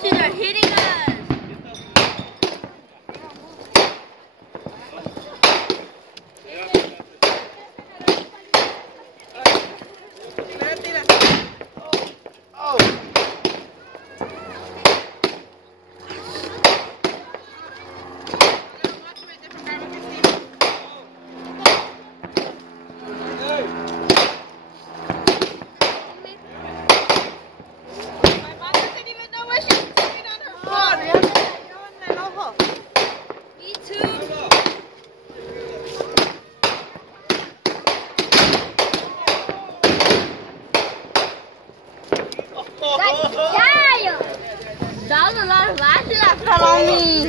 Russians are hitting us. That was a lot of lashes that fell on me.